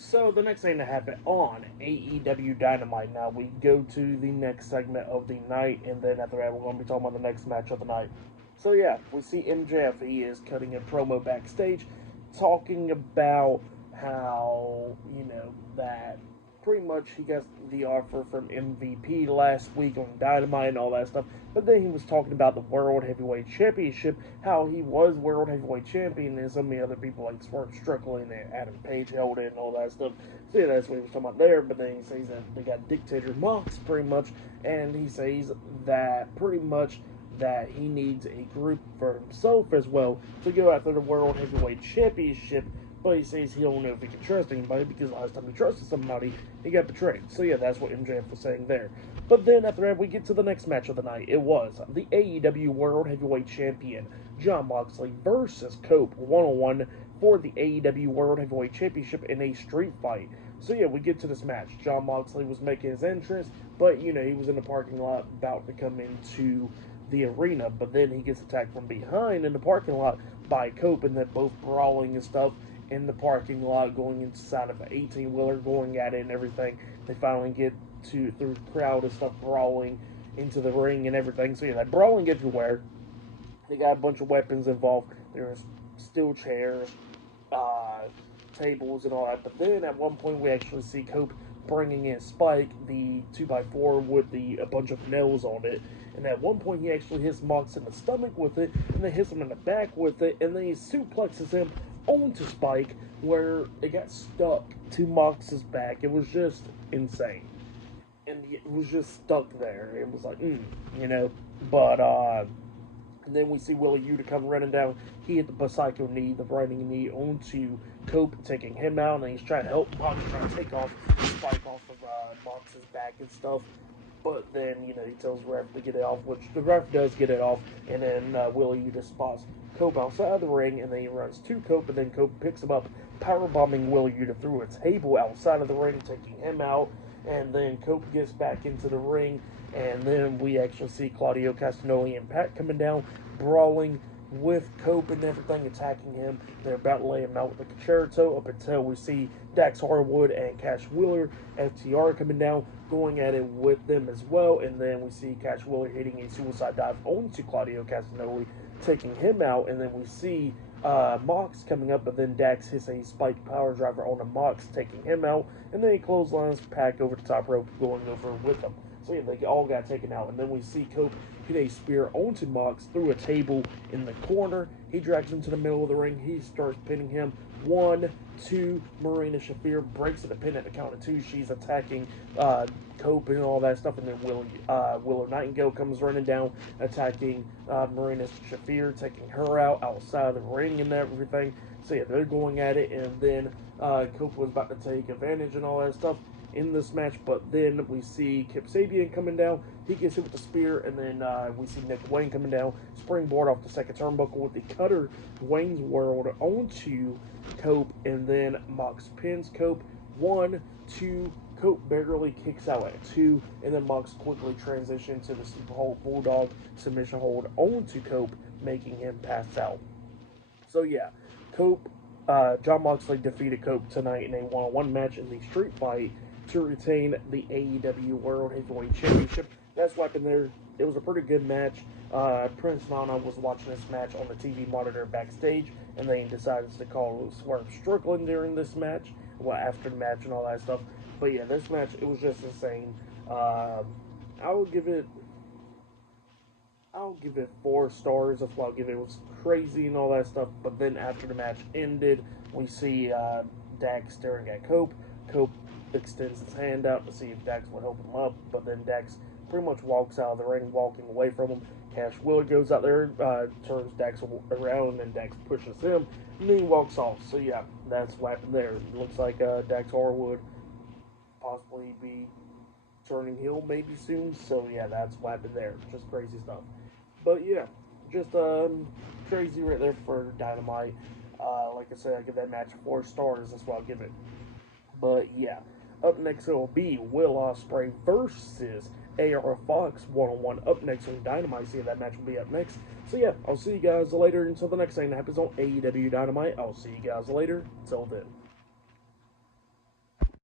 So the next thing to happen on AEW Dynamite. Now we go to the next segment of the night, and then after that we're going to be talking about the next match of the night. So yeah, we see MJF. He is cutting a promo backstage, talking about how that pretty much he got the offer from MVP last week on Dynamite and all that stuff. But then he was talking about the World Heavyweight Championship, how he was World Heavyweight Champion, and so many other people like Swerve Strickland and Adam Page held it and all that stuff. So yeah, that's what he was talking about there. But then he says that they got Dictator Mox pretty much, and he says that pretty much that he needs a group for himself as well to go after the World Heavyweight Championship. But he says he don't know if he can trust anybody because last time he trusted somebody, he got betrayed. So yeah, that's what MJF was saying there. But then after that, we get to the next match of the night. It was the AEW World Heavyweight Champion, Jon Moxley versus Cope one-on-one for the AEW World Heavyweight Championship in a street fight. So yeah, we get to this match. Jon Moxley was making his entrance, but he was in the parking lot about to come into the arena, but then he gets attacked from behind in the parking lot by Cope, and they're both brawling and stuff in the parking lot, going inside of an 18-wheeler, going at it and everything. They finally get through the crowd and stuff, brawling into the ring and everything. So yeah, they're brawling everywhere. They got a bunch of weapons involved. There's steel chairs, tables and all that. But then at one point we actually see Cope bringing in Spike, the 2x4 with a bunch of nails on it. And at one point he actually hits Mox in the stomach with it, and then hits him in the back with it, and then he suplexes him onto Spike, where it got stuck to Mox's back. It was just insane. And it was just stuck there. It was like, But, and then we see Willie Yuta come running down. He hit the psycho knee, the running knee, onto Cope, taking him out, and he's trying to help Mox, trying to take off Spike off of Mox's back and stuff. But then, he tells the ref to get it off, which the ref does get it off, and then Willie Yuta spots Cope outside of the ring, and then he runs to Cope, and then Cope picks him up, powerbombing Willie Yuta through a table outside of the ring, taking him out, and then Cope gets back into the ring, and then we actually see Claudio Castagnoli and Pat coming down, brawling with Cope and everything, attacking him. They're about to lay him out with the concerto up until we see Dax Harwood and Cash Wheeler, FTR, coming down, going at it with them as well. And then we see Cash Wheeler hitting a suicide dive onto Claudio Castagnoli, taking him out. And then we see Mox coming up, but then Dax hits a spike power driver on a Mox, taking him out. And then he clotheslines Pac over the top rope, going over with him. So yeah, they all got taken out. And then we see Cope hit a spear onto Mox through a table in the corner. He drags him to the middle of the ring. He starts pinning him. 1, 2, Marina Shafir breaks the pin at the count of 2. She's attacking Cope and all that stuff. And then Willow Nightingale comes running down, attacking Marina Shafir, taking her outside of the ring and everything. So yeah, they're going at it. And then Cope was about to take advantage and all that stuff in this match, but then we see Kip Sabian coming down. He gets hit with the spear, and then we see Nick Wayne coming down, springboard off the second turnbuckle with the cutter, Wayne's World onto Cope, and then Mox pins Cope. 1, 2, Cope barely kicks out at 2, and then Mox quickly transitions to the Super Hold Bulldog submission hold onto Cope, making him pass out. So yeah, Jon Moxley defeated Cope tonight in a one-on-one match in the street fight to retain the AEW World Heavyweight Championship. That's what happened there. It was a pretty good match. Prince Nana was watching this match on the TV monitor backstage, and then he decided to call Swerve Strickland during this match, after the match and all that stuff. But yeah, this match, it was just insane. I'll give it 4 stars. That's why I'll give it. It was crazy and all that stuff. But then after the match ended, we see Dax staring at Cope. Cope extends his hand out to see if Dax would help him up, but then Dax pretty much walks out of the ring, walking away from him. Cash Wheeler goes out there, turns Dax around, and Dax pushes him, and then he walks off. So yeah, that's what happened there. It looks like Dax Harwood possibly be turning heel maybe soon. So yeah, that's what happened there. Just crazy stuff. But yeah, just crazy right there for Dynamite. Like I said, I give that match 4 stars. That's what I'll give it. But yeah, up next it will be Will Ospreay versus AR Fox one-on-one. Up next on Dynamite. See, that match will be up next. So yeah, I'll see you guys later until the next thing that happens on AEW Dynamite. I'll see you guys later. Till then.